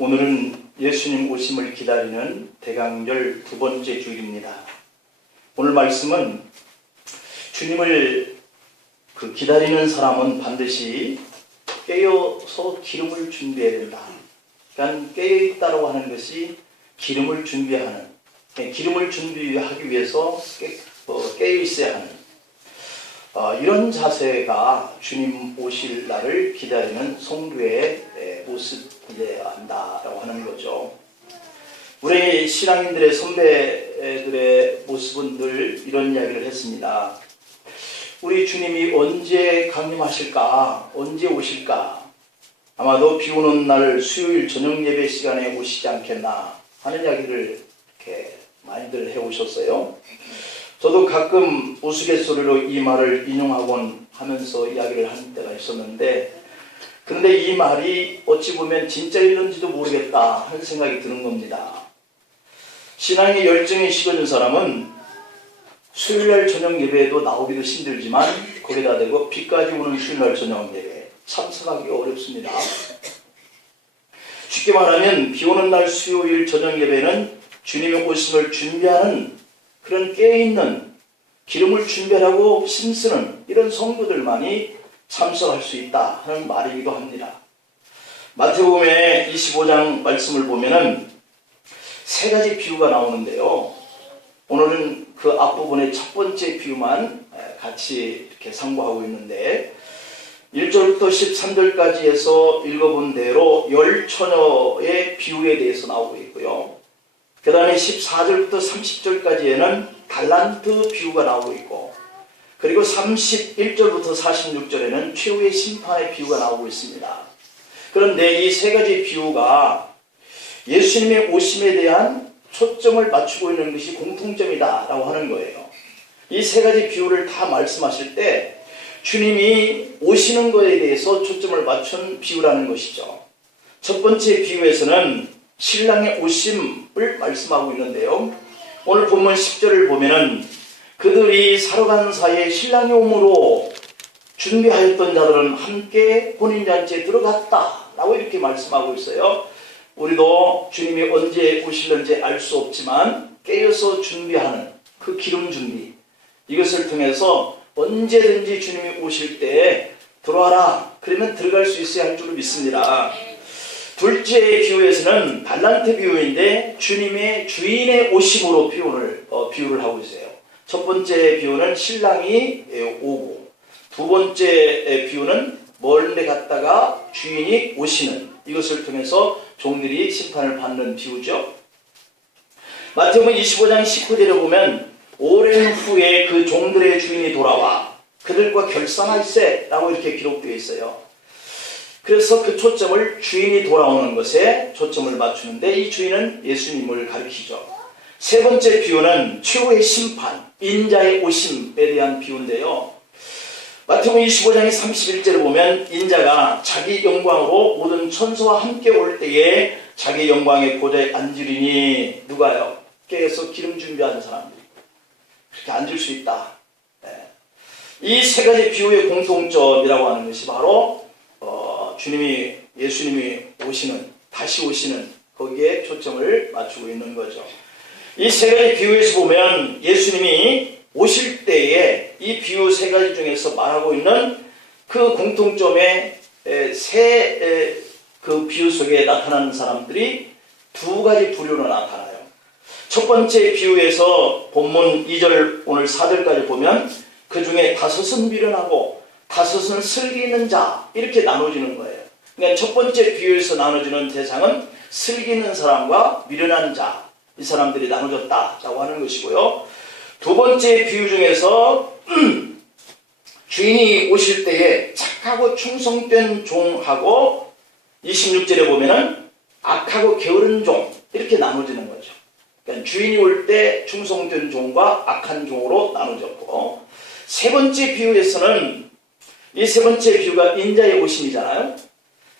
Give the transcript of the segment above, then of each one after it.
오늘은 예수님 오심을 기다리는 대강절 두 번째 주일입니다. 오늘 말씀은 주님을 기다리는 사람은 반드시 깨어서 기름을 준비해야 된다. 그러니까 깨어있다고 하는 것이 기름을 준비하는, 기름을 준비하기 위해서 깨어있어야 하는 이런 자세가 주님 오실 날을 기다리는 성도의 모습이어야 한다라고 하는 거죠. 우리 신앙인들의 선배들의 모습은 늘 이런 이야기를 했습니다. 우리 주님이 언제 강림하실까? 언제 오실까? 아마도 비 오는 날 수요일 저녁 예배 시간에 오시지 않겠나 하는 이야기를 이렇게 많이들 해오셨어요. 저도 가끔 우스갯소리로 이 말을 인용하곤 하면서 이야기를 한 때가 있었는데, 그런데 이 말이 어찌 보면 진짜일는지도 모르겠다 하는 생각이 드는 겁니다. 신앙의 열정이 식어진 사람은 수요일날 저녁 예배에도 나오기도 힘들지만 거기다 대고 비까지 오는 수요일날 저녁 예배 참석하기 어렵습니다. 쉽게 말하면 비 오는 날 수요일 저녁 예배는 주님의 오심을 준비하는 그런 깨어있는 기름을 준비하고 힘쓰는 이런 성도들만이 참석할 수 있다 하는 말이기도 합니다. 마태복음의 25장 말씀을 보면은 세 가지 비유가 나오는데요. 오늘은 그 앞부분의 첫 번째 비유만 같이 이렇게 상고하고 있는데, 1절부터 13절까지 해서 읽어본 대로 10처녀의 비유에 대해서 나오고 있고요. 그 다음에 14절부터 30절까지에는 달란트 비유가 나오고 있고, 그리고 31절부터 46절에는 최후의 심판의 비유가 나오고 있습니다. 그런데 이 세 가지 비유가 예수님의 오심에 대한 초점을 맞추고 있는 것이 공통점이다 라고 하는 거예요. 이 세 가지 비유를 다 말씀하실 때 주님이 오시는 것에 대해서 초점을 맞춘 비유라는 것이죠. 첫 번째 비유에서는 신랑의 오심을 말씀하고 있는데요. 오늘 본문 10절을 보면은 그들이 사러 가는 사이에 신랑이 오므로 준비하였던 자들은 함께 혼인잔치에 들어갔다 라고 이렇게 말씀하고 있어요. 우리도 주님이 언제 오실는지 알 수 없지만 깨어서 준비하는 그 기름 준비, 이것을 통해서 언제든지 주님이 오실 때 들어와라 그러면 들어갈 수 있어야 할 줄 믿습니다. 둘째 비유에서는 달란트 비유인데 주님의 주인의 오심으로 비유를 하고 있어요. 첫 번째 비유는 신랑이 오고, 두 번째 비유는 멀리 갔다가 주인이 오시는, 이것을 통해서 종들이 심판을 받는 비유죠. 마태복음 25장 19절에 보면 오랜 후에 그 종들의 주인이 돌아와 그들과 결산할세 라고 이렇게 기록되어 있어요. 그래서 그 초점을 주인이 돌아오는 것에 초점을 맞추는데, 이 주인은 예수님을 가리키죠. 세 번째 비유는 최후의 심판, 인자의 오심에 대한 비유인데요. 마태복음 25장의 31절을 보면 인자가 자기 영광으로 모든 천사와 함께 올 때에 자기 영광의 보좌에 앉으리니, 누가요? 깨어서 기름 준비하는 사람들이 그렇게 앉을 수 있다. 이 세 가지 비유의 공통점이라고 하는 것이 바로 예수님이 오시는, 다시 오시는 거기에 초점을 맞추고 있는 거죠. 이 세 가지 비유에서 보면 예수님이 오실 때에 이 비유 세 가지 중에서 말하고 있는 그 공통점의 그 비유 속에 나타나는 사람들이 두 가지 부류로 나타나요. 첫 번째 비유에서 본문 2절 오늘 4절까지 보면 그 중에 다섯은 미련하고 다섯은 슬기 있는 자, 이렇게 나눠지는 거예요. 그러니까 첫 번째 비유에서 나눠지는 대상은 슬기 있는 사람과 미련한 자, 이 사람들이 나눠졌다라고 하는 것이고요. 두 번째 비유 중에서 주인이 오실 때에 착하고 충성된 종하고 26절에 보면은 악하고 게으른 종, 이렇게 나눠지는 거죠. 그러니까 주인이 올 때 충성된 종과 악한 종으로 나눠졌고, 세 번째 비유에서는 이 세 번째 비유가 인자의 오심이잖아요.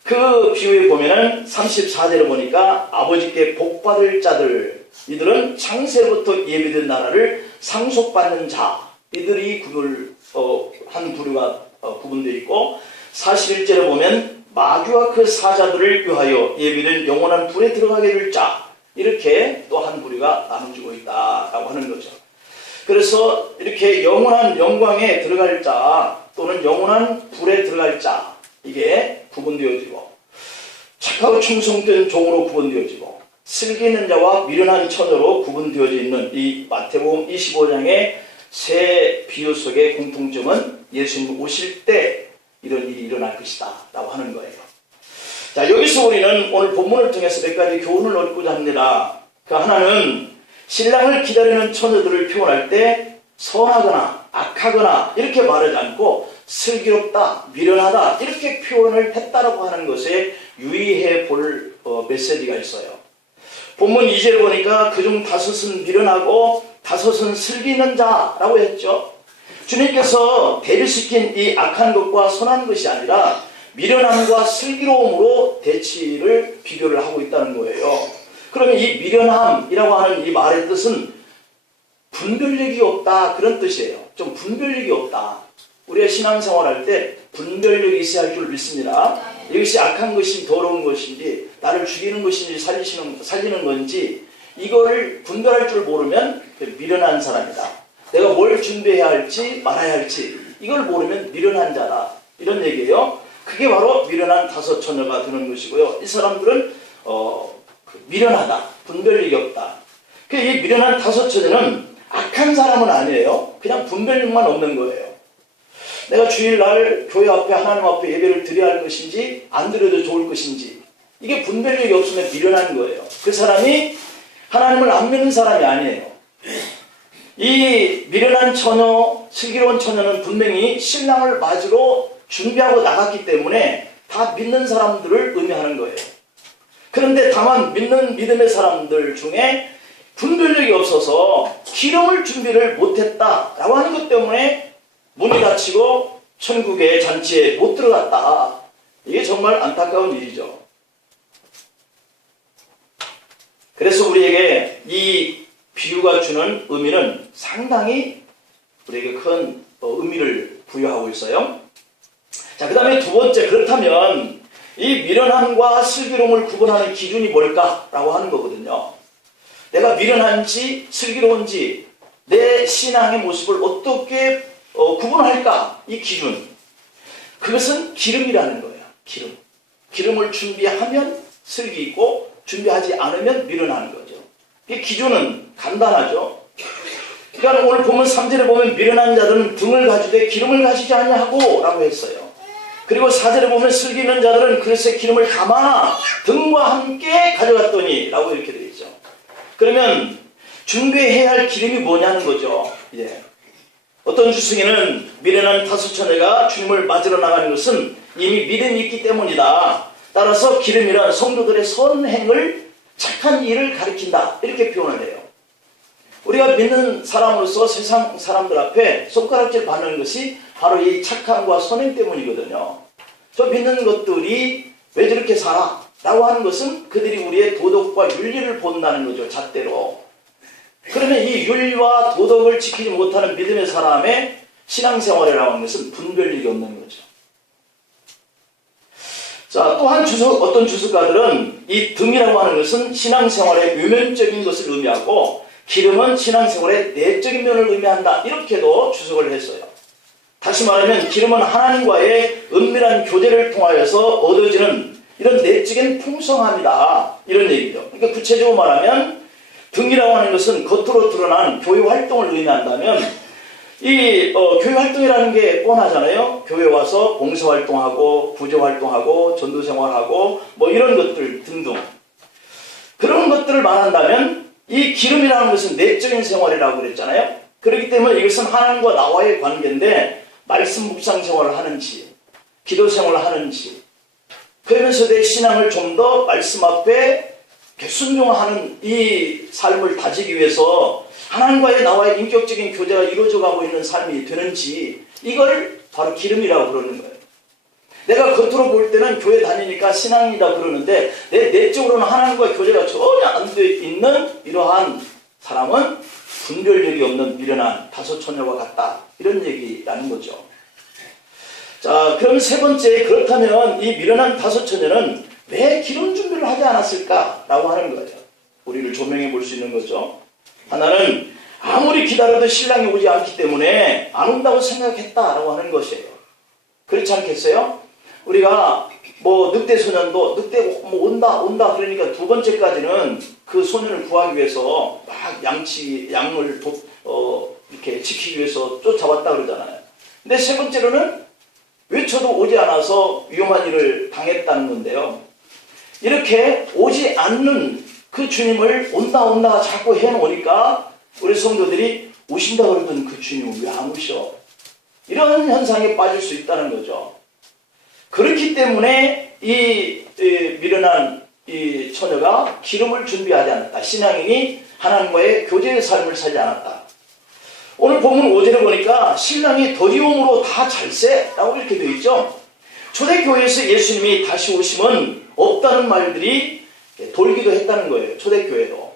그 비유에 보면은 34절에 보니까 아버지께 복받을 자들, 이들은 창세부터 예비된 나라를 상속받는 자, 이들이 한 부류가 구분되어 있고, 41절에 보면 마귀와 그 사자들을 위하여 예비된 영원한 불에 들어가게 될 자, 이렇게 또 한 부류가 나눠지고 있다라고 하는 거죠. 그래서 이렇게 영원한 영광에 들어갈 자 또는 영원한 불에 들어갈 자, 이게 구분되어지고, 착하고 충성된 종으로 구분되어지고, 슬기는 자와 미련한 처녀로 구분되어져 있는 이 마태복음 25장의 세 비유 속의 공통점은 예수님 오실 때 이런 일이 일어날 것이다 라고 하는 거예요. 자, 여기서 우리는 오늘 본문을 통해서 몇 가지 교훈을 얻고자 합니다. 그 하나는 신랑을 기다리는 처녀들을 표현할 때 선하거나 악하거나 이렇게 말하지 않고 슬기롭다, 미련하다 이렇게 표현을 했다라고 하는 것에 유의해 볼 메시지가 있어요. 본문 2절 보니까 그중 다섯은 미련하고 다섯은 슬기 있는 자라고 했죠. 주님께서 대비시킨 이 악한 것과 선한 것이 아니라 미련함과 슬기로움으로 비교를 하고 있다는 거예요. 그러면 이 미련함이라고 하는 이 말의 뜻은 분별력이 없다, 그런 뜻이에요. 좀 분별력이 없다. 우리가 신앙생활할 때 분별력이 있어야 할 줄 믿습니다. 이것이 악한 것인지 더러운 것인지 나를 죽이는 것인지 살리는 건지 이거를 분별할 줄 모르면 미련한 사람이다. 내가 뭘 준비해야 할지 말아야 할지 이걸 모르면 미련한 자다, 이런 얘기예요. 그게 바로 미련한 다섯 처녀가 되는 것이고요. 이 사람들은 미련하다, 분별력이 없다. 이 미련한 다섯 처녀는 악한 사람은 아니에요. 그냥 분별력만 없는 거예요. 내가 주일날 교회 앞에 하나님 앞에 예배를 드려야 할 것인지 안 드려도 좋을 것인지 이게 분별력이 없으면 미련한 거예요. 그 사람이 하나님을 안 믿는 사람이 아니에요. 이 미련한 처녀, 슬기로운 처녀는 분명히 신랑을 맞으러 준비하고 나갔기 때문에 다 믿는 사람들을 의미하는 거예요. 그런데 다만 믿는 믿음의 사람들 중에 분별력이 없어서 기름을 준비를 못했다라고 하는 것 때문에 문이 닫히고 천국의 잔치에 못 들어갔다. 이게 정말 안타까운 일이죠. 그래서 우리에게 이 비유가 주는 의미는 상당히 우리에게 큰 의미를 부여하고 있어요. 자, 그 다음에 두 번째, 그렇다면 이 미련함과 슬기로움을 구분하는 기준이 뭘까라고 하는 거거든요. 내가 미련한지 슬기로운지 내 신앙의 모습을 어떻게 구분할까? 이 기준. 그것은 기름이라는 거예요. 기름을 준비하면 슬기 있고 준비하지 않으면 미련하는 거죠. 이 기준은 간단하죠. 그러니까 오늘 보면 3절에 보면 미련한 자들은 등을 가지되 기름을 가지지 아니하고 라고 했어요. 그리고 4절에 보면 슬기 있는 자들은 그릇에 기름을 담아 등과 함께 가져갔더니 라고 이렇게 되어 있죠. 그러면 준비해야 할 기름이 뭐냐는 거죠. 어떤 주승에는 미련한 다섯 처녀가 주님을 맞으러 나가는 것은 이미 믿음이 있기 때문이다. 따라서 기름이란 성도들의 선행을, 착한 일을 가리킨다, 이렇게 표현을 해요. 우리가 믿는 사람으로서 세상 사람들 앞에 손가락질 받는 것이 바로 이 착함과 선행 때문이거든요. 저 믿는 것들이 왜 저렇게 살아? 라고 하는 것은 그들이 우리의 도덕과 윤리를 본다는 거죠. 잣대로. 그러면 이 윤리와 도덕을 지키지 못하는 믿음의 사람의 신앙생활이라고 하는 것은 분별력이 없는 거죠. 자, 또한 어떤 주석가들은 이 등이라고 하는 것은 신앙생활의 외면적인 것을 의미하고 기름은 신앙생활의 내적인 면을 의미한다, 이렇게도 주석을 했어요. 다시 말하면 기름은 하나님과의 은밀한 교제를 통하여서 얻어지는 이런 내적인 풍성함이다, 이런 얘기죠. 그러니까 구체적으로 말하면 등이라고 하는 것은 겉으로 드러난 교회 활동을 의미한다면 이 교회 활동이라는 게 뻔하잖아요. 교회 와서 봉사활동하고 구제활동하고 전도생활하고 뭐 이런 것들 등등, 그런 것들을 말한다면 이 기름이라는 것은 내적인 생활이라고 그랬잖아요. 그렇기 때문에 이것은 하나님과 나와의 관계인데 말씀 묵상 생활을 하는지 기도 생활을 하는지 그러면서 내 신앙을 좀 더 말씀 앞에 순종하는 이 삶을 다지기 위해서 하나님과의 나와의 인격적인 교제가 이루어져가고 있는 삶이 되는지, 이걸 바로 기름이라고 그러는 거예요. 내가 겉으로 볼 때는 교회 다니니까 신앙이다 그러는데 내 내적으로는 하나님과 교제가 전혀 안 돼 있는 이러한 사람은 분별력이 없는 미련한 다섯 처녀와 같다, 이런 얘기라는 거죠. 자, 그럼 세 번째, 그렇다면 이 미련한 다섯 처녀는 왜 기름 준비를 하지 않았을까라고 하는 거예요. 우리를 조명해 볼 수 있는 거죠. 하나는 아무리 기다려도 신랑이 오지 않기 때문에 안 온다고 생각했다라고 하는 것이에요. 그렇지 않겠어요? 우리가 뭐 늑대 소년도 늑대 뭐 온다 그러니까 두 번째까지는 그 소년을 구하기 위해서 막 양을 이렇게 지키기 위해서 쫓아왔다 그러잖아요. 근데 세 번째로는 외쳐도 오지 않아서 위험한 일을 당했다는 건데요. 이렇게 오지 않는 그 주님을 온다 자꾸 해놓으니까 우리 성도들이 오신다 그러던 그 주님은 왜 안 오셔? 이런 현상에 빠질 수 있다는 거죠. 그렇기 때문에 이 미련한 이 처녀가 기름을 준비하지 않았다. 신앙인이 하나님과의 교제의 삶을 살지 않았다. 오늘 본문 5절에 보니까 신랑이 더디움으로 다 잘세라고 이렇게 되어 있죠. 초대교회에서 예수님이 다시 오심은 없다는 말들이 돌기도 했다는 거예요. 초대교회도.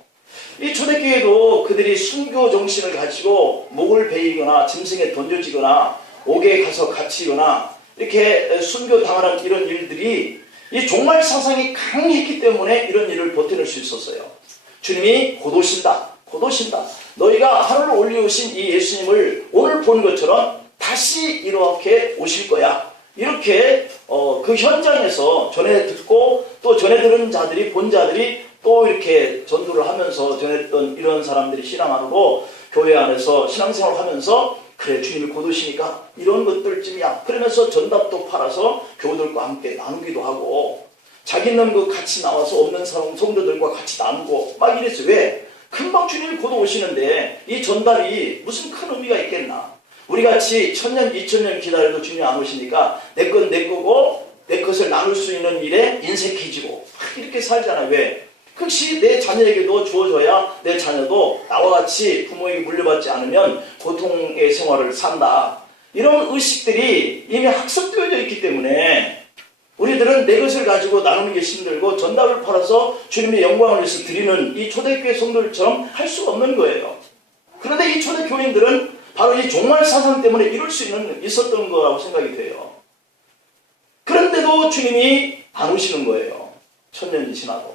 이 초대교회도 그들이 순교 정신을 가지고 목을 베이거나 짐승에 던져지거나 옥에 가서 갇히거나 이렇게 순교 당하는 이런 일들이 이 종말 사상이 강했기 때문에 이런 일을 버텨낼 수 있었어요. 주님이 곧 오신다. 너희가 하늘로 올리우신 이 예수님을 오늘 본 것처럼 다시 이렇게 오실 거야. 이렇게 그 현장에서 전해 듣고 또 전해 들은 자들이 본 자들이 또 이렇게 전도를 하면서 전했던 이런 사람들이 신앙 안으로 교회 안에서 신앙생활을 하면서 그래 주님이 곧 오시니까 이런 것들쯤이야. 그러면서 전답도 팔아서 교우들과 함께 나누기도 하고 자기는 그 같이 나와서 없는 사람 성도들과 같이 나누고 막 이랬어요. 왜? 금방 주님이 곧 오시는데 이 전달이 무슨 큰 의미가 있겠나. 우리같이 1000년 2000년 기다려도 주님이 안 오시니까 내 건 내 거고 내 것을 나눌 수 있는 일에 인색해지고 이렇게 살잖아요. 왜? 혹시 내 자녀에게도 주어져야 내 자녀도 나와 같이 부모에게 물려받지 않으면 고통의 생활을 산다. 이런 의식들이 이미 학습되어져 있기 때문에 우리들은 내 것을 가지고 나누는 게 힘들고 전답을 팔아서 주님의 영광을 위해서 드리는 이 초대교회 성도들처럼 할 수가 없는 거예요. 그런데 이 초대교인들은 바로 이 종말 사상 때문에 이룰 수 있었던 거라고 생각이 돼요. 그런데도 주님이 안 오시는 거예요. 1000년이 지나도.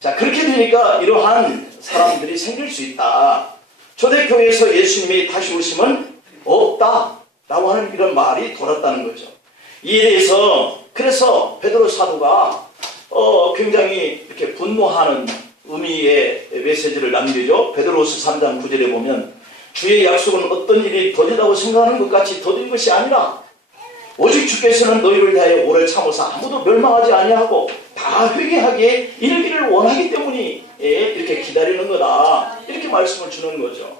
자, 그렇게 되니까 이러한 사람들이 생길 수 있다. 초대교회에서 예수님이 다시 오심은 없다라고 하는 이런 말이 돌았다는 거죠. 이에 대해서 그래서 베드로 사도가 굉장히 이렇게 분노하는 의미의 메시지를 남기죠. 베드로서 3장 9절에 보면 주의 약속은 어떤 일이 더디다고 생각하는 것 같이 더딘 것이 아니라 오직 주께서는 너희를 대하여 오래 참으사 아무도 멸망하지 아니하고 다 회개하게 이르기를 원하기 때문에 이렇게 기다리는 거다. 이렇게 말씀을 주는 거죠.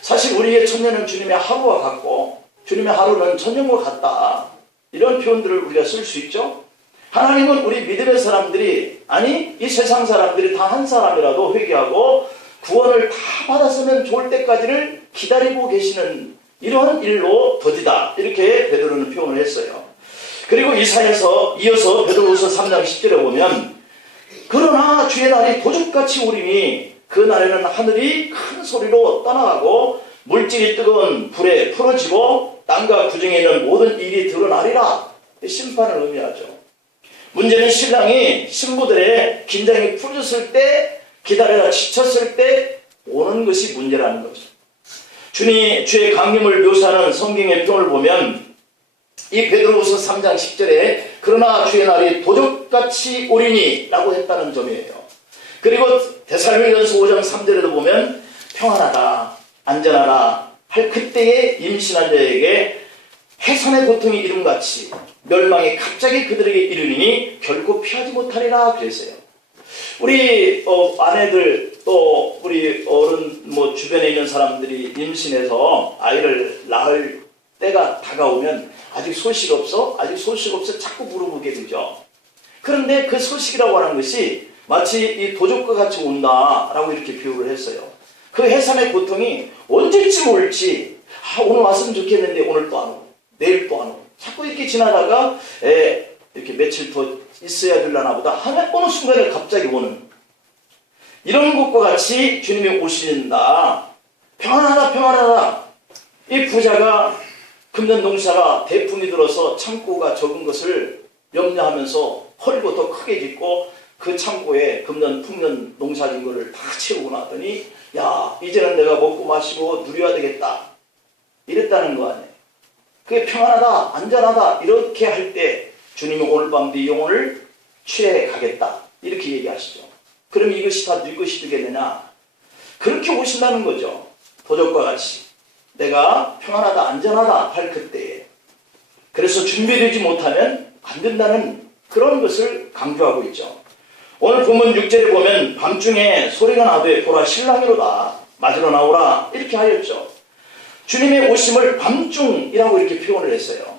사실 우리의 천년은 주님의 하루와 같고 주님의 하루는 천년과 같다. 이런 표현들을 우리가 쓸 수 있죠. 하나님은 우리 믿음의 사람들이 아니 이 세상 사람들이 다 한 사람이라도 회개하고 구원을 다 받았으면 좋을 때까지를 기다리고 계시는 이러한 일로 더디다. 이렇게 베드로는 표현을 했어요. 그리고 이사야서 이어서 베드로후서 3장 10절에 보면 그러나 주의 날이 도적같이 오리니 그 날에는 하늘이 큰 소리로 떠나가고 물질이 뜨거운 불에 풀어지고 땅과 구중에 있는 모든 일이 드러나리라. 심판을 의미하죠. 문제는 신랑이 신부들의 긴장이 풀어졌을 때 기다려다 지쳤을 때 오는 것이 문제라는 거죠. 주의 강림을 묘사하는 성경의 표현을 보면 이 베드로후서 3장 10절에 그러나 주의 날이 도적같이 오리니 라고 했다는 점이에요. 그리고 데살로니가서 5장 3절에도 보면 평안하다 안전하다 할 그때에 임신한 자에게 해산의 고통이 이름같이 멸망이 갑자기 그들에게 이르니 결코 피하지 못하리라 그랬어요. 우리 아내들 또 우리 어른 주변에 있는 사람들이 임신해서 아이를 낳을 때가 다가오면 아직 소식 없어? 아직 소식 없어? 자꾸 물어보게 되죠. 그런데 그 소식이라고 하는 것이 마치 이 도적과 같이 온다라고 이렇게 비유를 했어요. 그 해산의 고통이 언제쯤 올지 오늘 왔으면 좋겠는데 오늘 또 안 오고 내일 또 안 오고 자꾸 이렇게 지나다가 이렇게 며칠 더 있어야 되려나 보다 하면 어느 순간에 갑자기 오는 이런 것과 같이 주님이 오신다. 평안하다 평안하다. 이 부자가 금년 농사가 대풍이 들어서 창고가 적은 것을 염려하면서 헐고 더 크게 짓고 그 창고에 금년 풍년 농사진 거를 다 채우고 나더니 야, 이제는 내가 먹고 마시고 누려야 되겠다 이랬다는 거 아니에요. 그게 평안하다 안전하다 이렇게 할 때 주님이 오늘 밤 네 영혼을 취해 가겠다 이렇게 얘기하시죠. 그럼 이것이 다 네 것이 되겠느냐? 그렇게 오신다는 거죠. 도적과 같이 내가 평안하다 안전하다 할 그때에. 그래서 준비되지 못하면 안 된다는 그런 것을 강조하고 있죠. 오늘 본문 6절에 보면 밤중에 소리가 나되 보라 신랑이로다 맞으러 나오라 이렇게 하였죠. 주님의 오심을 밤중이라고 이렇게 표현을 했어요.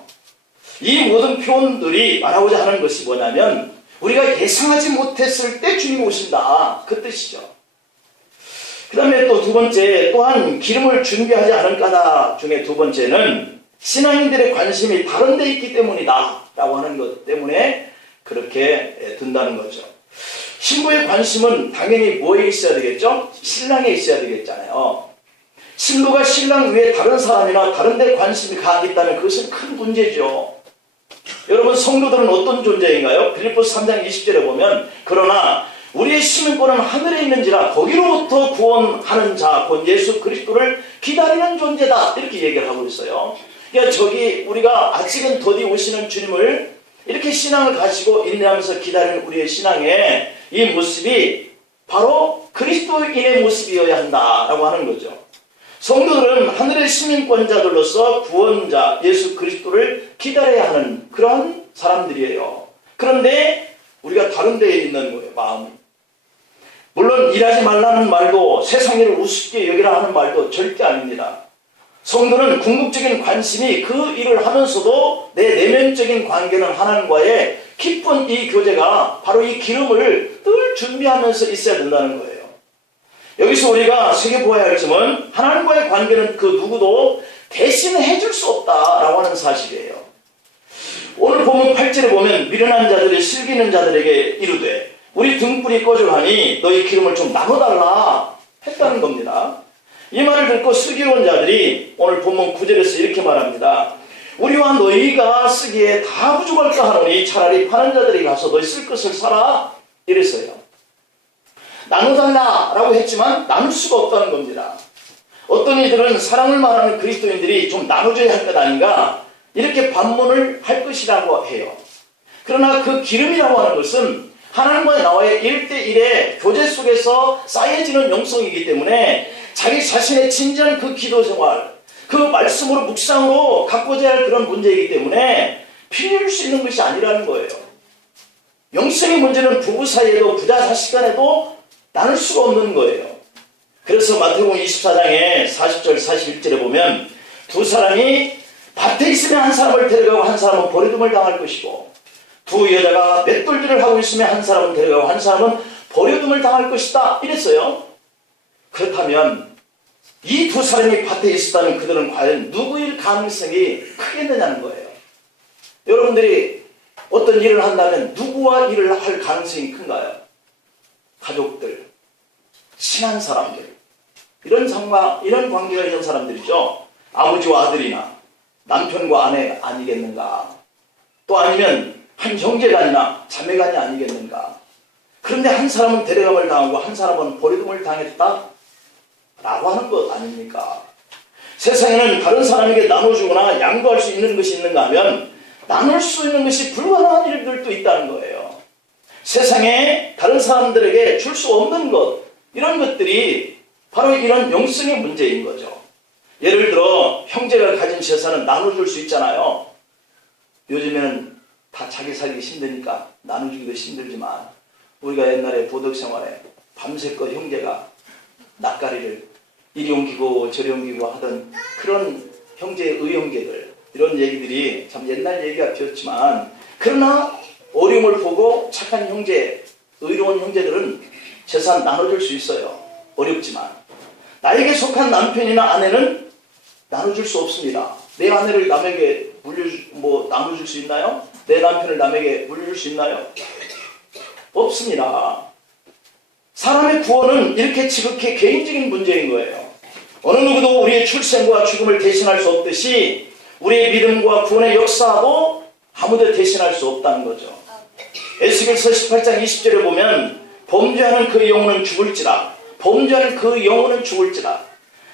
이 모든 표현들이 말하고자 하는 것이 뭐냐면 우리가 예상하지 못했을 때 주님이 오신다 그 뜻이죠. 그 다음에 또 두 번째 또한 기름을 준비하지 않은 까닭 중에 두 번째는 신앙인들의 관심이 다른 데 있기 때문이다 라고 하는 것 때문에 그렇게 든다는 거죠. 신부의 관심은 당연히 뭐에 있어야 되겠죠? 신랑에 있어야 되겠잖아요. 신부가 신랑 외에 다른 사람이나 다른 데 관심이 있다면 그것은 큰 문제죠. 여러분 성도들은 어떤 존재인가요? 빌립보서 3장 20절에 보면 그러나 우리의 시민권은 하늘에 있는지라 거기로부터 구원하는 자 곧 예수 그리스도를 기다리는 존재다 이렇게 얘기를 하고 있어요. 그러니까 저기 우리가 아직은 더디 오시는 주님을 이렇게 신앙을 가지고 인내하면서 기다리는 우리의 신앙의 이 모습이 바로 그리스도인의 모습이어야 한다라고 하는 거죠. 성도들은 하늘의 시민권자들로서 구원자 예수 그리스도를 기다려야 하는 그런 사람들이에요. 그런데 우리가 다른 데에 있는 거예요. 마음이. 물론 일하지 말라는 말도 세상 일을 우습게 여기라 하는 말도 절대 아닙니다. 성도는 궁극적인 관심이 그 일을 하면서도 내 내면적인 관계는 하나님과의 깊은 이 교제가 바로 이 기름을 늘 준비하면서 있어야 된다는 거예요. 여기서 우리가 새겨보아야 할 점은 하나님과의 관계는 그 누구도 대신해 줄 수 없다라고 하는 사실이에요. 오늘 본문 8절에 보면 미련한 자들이 슬기는 자들에게 이르되 우리 등불이 꺼져가니 너희 기름을 좀 나눠달라 했다는 겁니다. 이 말을 듣고 슬기로운 자들이 오늘 본문 9절에서 이렇게 말합니다. 우리와 너희가 쓰기에 다 부족할까 하노니 차라리 파는 자들이 가서 너희 쓸 것을 사라 이랬어요. 나눠달라라고 했지만 나눌 수가 없다는 겁니다. 어떤 이들은 사랑을 말하는 그리스도인들이 좀 나눠줘야 할 것 아닌가 이렇게 반문을 할 것이라고 해요. 그러나 그 기름이라고 하는 것은 하나님과 나와의 1대1의 교제 속에서 쌓여지는 영성이기 때문에 자기 자신의 진지한 그 기도 생활, 그 말씀으로 묵상으로 갖고자 할 그런 문제이기 때문에 필요할 수 있는 것이 아니라는 거예요. 영성의 문제는 부부 사이에도 부자 자식 간에도 나눌 수가 없는 거예요. 그래서 마태복음 24장에 40절 41절에 보면 두 사람이 밭에 있으면 한 사람을 데려가고 한 사람은 버려둠을 당할 것이고 두 여자가 맷돌질을 하고 있으면 한 사람은 데려가고 한 사람은 버려둠을 당할 것이다 이랬어요. 그렇다면 이 두 사람이 밭에 있었다면 그들은 과연 누구일 가능성이 크겠느냐는 거예요. 여러분들이 어떤 일을 한다면 누구와 일을 할 가능성이 큰가요? 가족들, 친한 사람들, 이런 관계가 있는 사람들이죠. 아버지와 아들이나 남편과 아내 아니겠는가? 또 아니면 한 형제간이나 자매간이 아니겠는가? 그런데 한 사람은 데려감을 당하고 한 사람은 버리둠을 당했다? 라고 하는 것 아닙니까? 세상에는 다른 사람에게 나눠주거나 양보할 수 있는 것이 있는가 하면 나눌 수 있는 것이 불가능한 일들도 있다는 거예요. 세상에 다른 사람들에게 줄 수 없는 것, 이런 것들이 바로 이런 영성의 문제인 거죠. 예를 들어 형제가 가진 재산은 나눠줄 수 있잖아요. 요즘에는 다 자기 살기 힘드니까 나눠주기도 힘들지만 우리가 옛날에 도덕생활에 밤새껏 형제가 낯가리를 이리 옮기고 저리 옮기고 하던 그런 의형제들, 이런 얘기들이 참 옛날 얘기가 되었지만 그러나 어려움을 보고 착한 형제, 의로운 형제들은 재산 나눠줄 수 있어요. 어렵지만 나에게 속한 남편이나 아내는 나눠줄 수 없습니다. 내 아내를 남에게 나눠줄 수 있나요? 내 남편을 남에게 물려줄 수 있나요? 없습니다. 사람의 구원은 이렇게 지극히 개인적인 문제인 거예요. 어느 누구도 우리의 출생과 죽음을 대신할 수 없듯이 우리의 믿음과 구원의 역사도 아무도 대신할 수 없다는 거죠. 에스겔서 18장 20절에 보면 범죄하는 그 영혼은 죽을지라, 범죄하는 그 영혼은 죽을지라,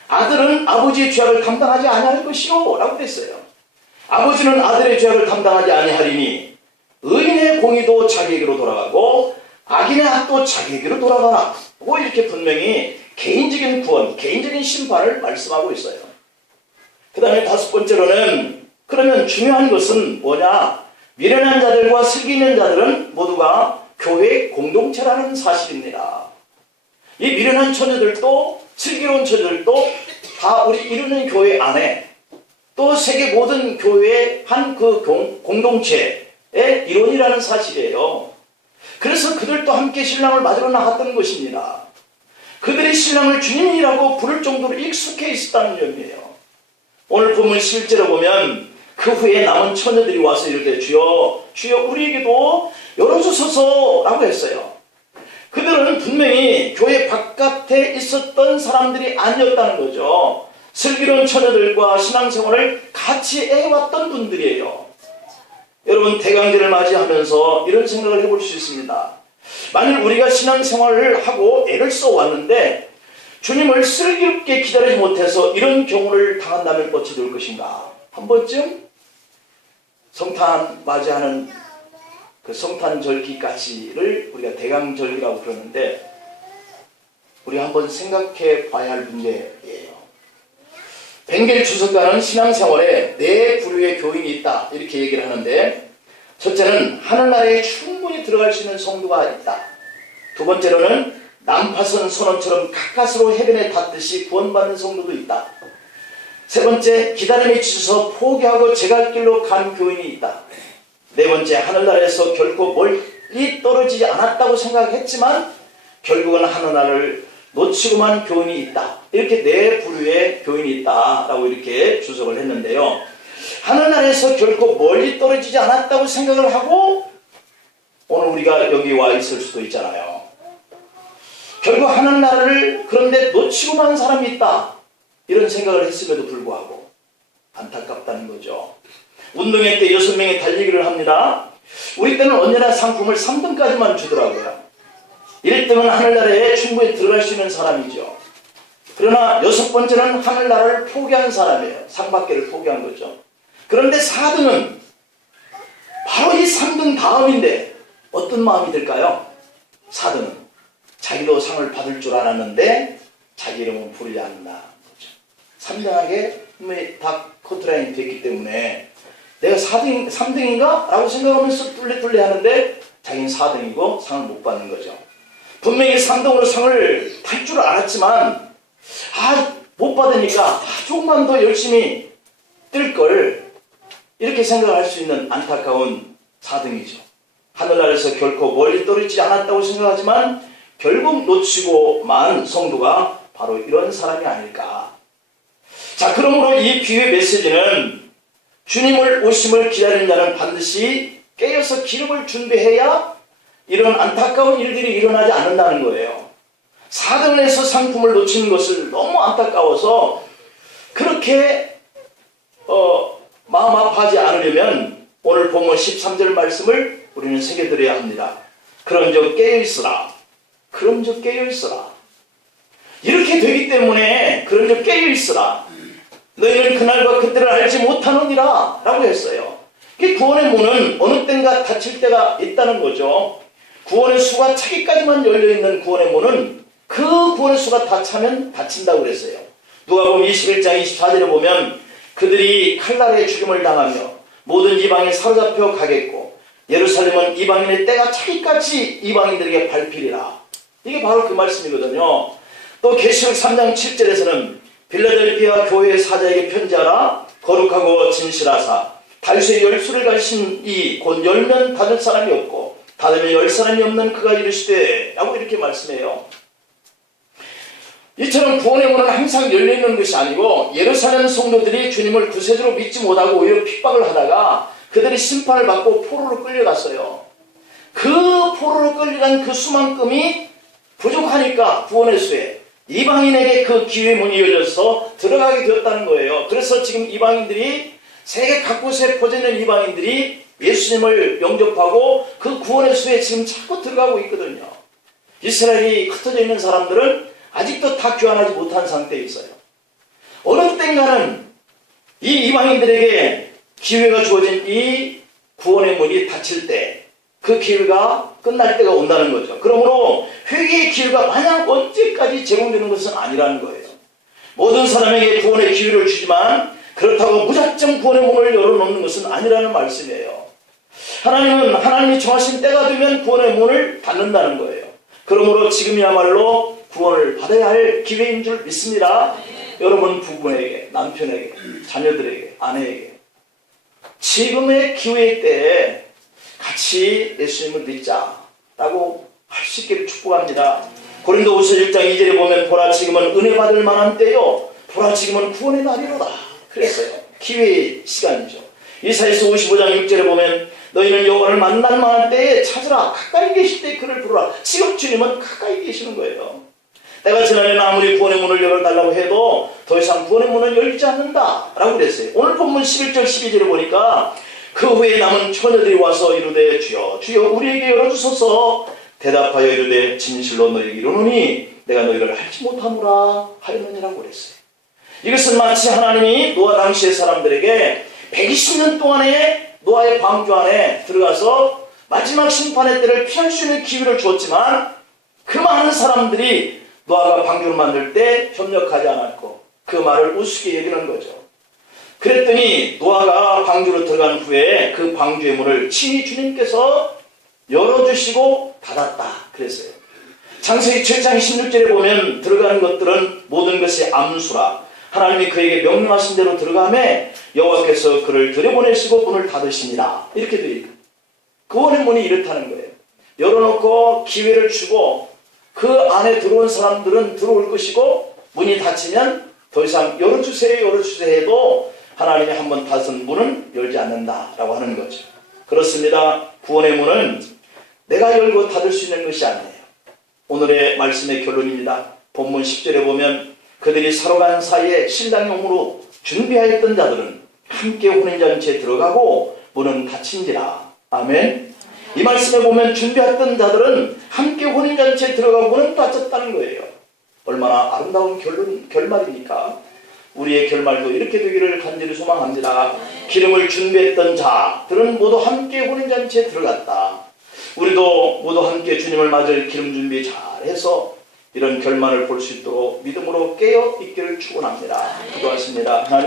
아들은 아버지의 죄악을 감당하지 아니할 것이요 라고 됐어요. 아버지는 아들의 죄악을 감당하지 아니하리니 의인의 공의도 자기에게로 돌아가고 악인의 악도 자기에게로 돌아가라 고 이렇게 분명히 개인적인 구원, 개인적인 심판을 말씀하고 있어요. 그 다음에 다섯 번째로는 그러면 중요한 것은 뭐냐? 미련한 자들과 슬기 있는 자들은 모두가 교회 공동체라는 사실입니다. 이 미련한 처녀들도 슬기로운 처녀들도 다 우리 이루는 교회 안에 또 세계 모든 교회의 한 그 공동체의 일원이라는 사실이에요. 그래서 그들도 함께 신랑을 맞으러 나갔던 것입니다. 그들이 신랑을 주님이라고 부를 정도로 익숙해 있었다는 점이에요. 오늘 보면 실제로 보면 그 후에 남은 처녀들이 와서 이르되 주여 주여 우리에게도 열어주소서 라고 했어요. 그들은 분명히 교회 바깥에 있었던 사람들이 아니었다는 거죠. 슬기로운 처녀들과 신앙생활을 같이 해왔던 분들이에요. 여러분, 대강제를 맞이하면서 이런 생각을 해볼 수 있습니다. 만일 우리가 신앙생활을 하고 애를 써왔는데 주님을 슬기롭게 기다리지 못해서 이런 경우를 당한다면 어찌 될 것인가? 한 번쯤 성탄 맞이하는 그 성탄절기까지를 우리가 대강절기라고 그러는데 우리 한번 생각해 봐야 할 문제예요. 벵겔 주석가는 신앙생활에 네 부류의 교인이 있다 이렇게 얘기를 하는데, 첫째는 하늘나라에 충분히 들어갈 수 있는 성도가 있다. 두 번째로는 난파선 선원처럼 가까스로 해변에 닿듯이 구원받는 성도도 있다. 세 번째, 기다림에 지쳐서 포기하고 제갈길로 간 교인이 있다. 네 번째, 하늘나라에서 결코 멀리 떨어지지 않았다고 생각했지만 결국은 하늘나라를 놓치고만 교인이 있다. 이렇게 네 부류의 교인이 있다라고 이렇게 주석을 했는데요. 하늘나라에서 결코 멀리 떨어지지 않았다고 생각을 하고 오늘 우리가 여기 와 있을 수도 있잖아요. 결국 하늘나라를 그런데 놓치고만 사람이 있다. 이런 생각을 했음에도 불구하고 안타깝다는 거죠. 운동회 때 6명이 달리기를 합니다. 우리 때는 언제나 상품을 3등까지만 주더라고요. 1등은 하늘나라에 충분히 들어갈 수 있는 사람이죠. 그러나 6번째는 하늘나라를 포기한 사람이에요. 상받기를 포기한 거죠. 그런데 4등은 바로 이 3등 다음인데 어떤 마음이 들까요? 4등은 자기도 상을 받을 줄 알았는데 자기 이름은 부르지 않는다. 3등하게 다 커트라인이 됐기 때문에 내가 3등인가? 라고 생각하면서 뚫레뚫레 하는데 자기는 4등이고 상을 못 받는 거죠. 분명히 3등으로 상을 탈 줄 알았지만 못 받으니까 조금만 더 열심히 뛸걸 이렇게 생각할 수 있는 안타까운 4등이죠. 하늘나라에서 결코 멀리 떨어지지 않았다고 생각하지만 결국 놓치고만 성도가 바로 이런 사람이 아닐까. 자, 그러므로 이 비유의 메시지는 주님을 오심을 기다리는 자는 반드시 깨어서 기름을 준비해야 이런 안타까운 일들이 일어나지 않는다는 거예요. 4등을 해서 상품을 놓치는 것을 너무 안타까워서 그렇게 마음 아파하지 않으려면 오늘 본문 13절 말씀을 우리는 새겨드려야 합니다. 그런즉 깨어있으라. 그런즉 깨어있으라. 이렇게 되기 때문에 그런즉 깨어있으라. 너희는 그날과 그때를 알지 못하느니라 라고 했어요. 구원의 문은 어느 때인가 닫힐 때가 있다는 거죠. 구원의 수가 차기까지만 열려있는 구원의 문은 그 구원의 수가 다 차면 닫힌다고 그랬어요. 누가복음 21장 24절에 보면 그들이 칼날에 죽임을 당하며 모든 이방인 사로잡혀 가겠고 예루살렘은 이방인의 때가 차기까지 이방인들에게 밟히리라. 이게 바로 그 말씀이거든요. 또 계시록 3장 7절에서는 빌라델피아 교회의 사자에게 편지하라. 거룩하고 진실하사 다윗의 열수를 가신 이 곧 열면 닫을 사람이 없고 닫으면 열 사람이 없는 그가 이르시되 라고 이렇게 말씀해요. 이처럼 구원의 문은 항상 열려있는 것이 아니고 예루살렘 성도들이 주님을 구세주로 믿지 못하고 오히려 핍박을 하다가 그들이 심판을 받고 포로로 끌려갔어요. 그 포로로 끌려간 그 수만큼이 부족하니까 구원의 수에 이방인에게 그 기회의 문이 열려서 들어가게 되었다는 거예요. 그래서 지금 이방인들이 세계 각곳에 퍼져 있는 이방인들이 예수님을 영접하고 그 구원의 수에 지금 자꾸 들어가고 있거든요. 이스라엘이 흩어져 있는 사람들은 아직도 다 귀환하지 못한 상태에 있어요. 어느 땐가는 이 이방인들에게 기회가 주어진 이 구원의 문이 닫힐 때 그 기회가 끝날 때가 온다는 거죠. 그러므로 회개의 기회가 마냥 언제까지 제공되는 것은 아니라는 거예요. 모든 사람에게 구원의 기회를 주지만 그렇다고 무작정 구원의 문을 열어놓는 것은 아니라는 말씀이에요. 하나님은 하나님이 정하신 때가 되면 구원의 문을 닫는다는 거예요. 그러므로 지금이야말로 구원을 받아야 할 기회인 줄 믿습니다. 여러분 부부에게, 남편에게, 자녀들에게, 아내에게 지금의 기회의 때에 같이 예수님을 믿자라고 할 수 있기를 축복합니다. 고린도후서 6장 2절에 보면 보라 지금은 은혜 받을 만한 때요 보라 지금은 구원의 날이로다 그랬어요. 기회의 시간이죠. 이사야서 55장 6절에 보면 너희는 여호와를 만날 만한 때에 찾으라 가까이 계실 때 그를 부르라. 지금 주님은 가까이 계시는 거예요. 내가 지난해는 아무리 구원의 문을 열어달라고 해도 더 이상 구원의 문은 열리지 않는다 라고 그랬어요. 오늘 본문 11절 12절에 보니까 그 후에 남은 처녀들이 와서 이르되 주여 주여 우리에게 열어주소서 대답하여 이르되 진실로 너희에게 이르노니 내가 너희를 알지 못하노라 하였느니라고 그랬어요. 이것은 마치 하나님이 노아 당시의 사람들에게 120년 동안의 노아의 방주 안에 들어가서 마지막 심판의 때를 피할 수 있는 기회를 주었지만 그 많은 사람들이 노아가 방주를 만들 때 협력하지 않았고 그 말을 우습게 여기는 거죠. 그랬더니 노아가 방주로 들어간 후에 그 방주의 문을 친히 주님께서 열어주시고 닫았다 그랬어요. 창세기 7장 16절에 보면 들어가는 것들은 모든 것이 암수라 하나님이 그에게 명령하신 대로 들어가매 여호와께서 그를 들여보내시고 문을 닫으시니라 이렇게 되어 있고 구원의 문이 이렇다는 거예요. 열어놓고 기회를 주고 그 안에 들어온 사람들은 들어올 것이고 문이 닫히면 더 이상 열어주세요 해도 하나님이 한번 닫은 문은 열지 않는다라고 하는 거죠. 그렇습니다. 구원의 문은 내가 열고 닫을 수 있는 것이 아니에요. 오늘의 말씀의 결론입니다. 본문 10절에 보면 그들이 사러 간 사이에 신랑용으로 준비하였던 자들은 함께 혼인잔치에 들어가고 문은 닫힌지라. 아멘. 이 말씀에 보면 준비했던 자들은 함께 혼인잔치에 들어가고 문은 닫혔다는 거예요. 얼마나 아름다운 결말입니까? 우리의 결말도 이렇게 되기를 간절히 소망합니다. 기름을 준비했던 자들은 모두 함께 혼인잔치에 들어갔다. 우리도 모두 함께 주님을 맞을 기름 준비 잘해서 이런 결말을 볼 수 있도록 믿음으로 깨어 있기를 축원합니다. 기도하십니다.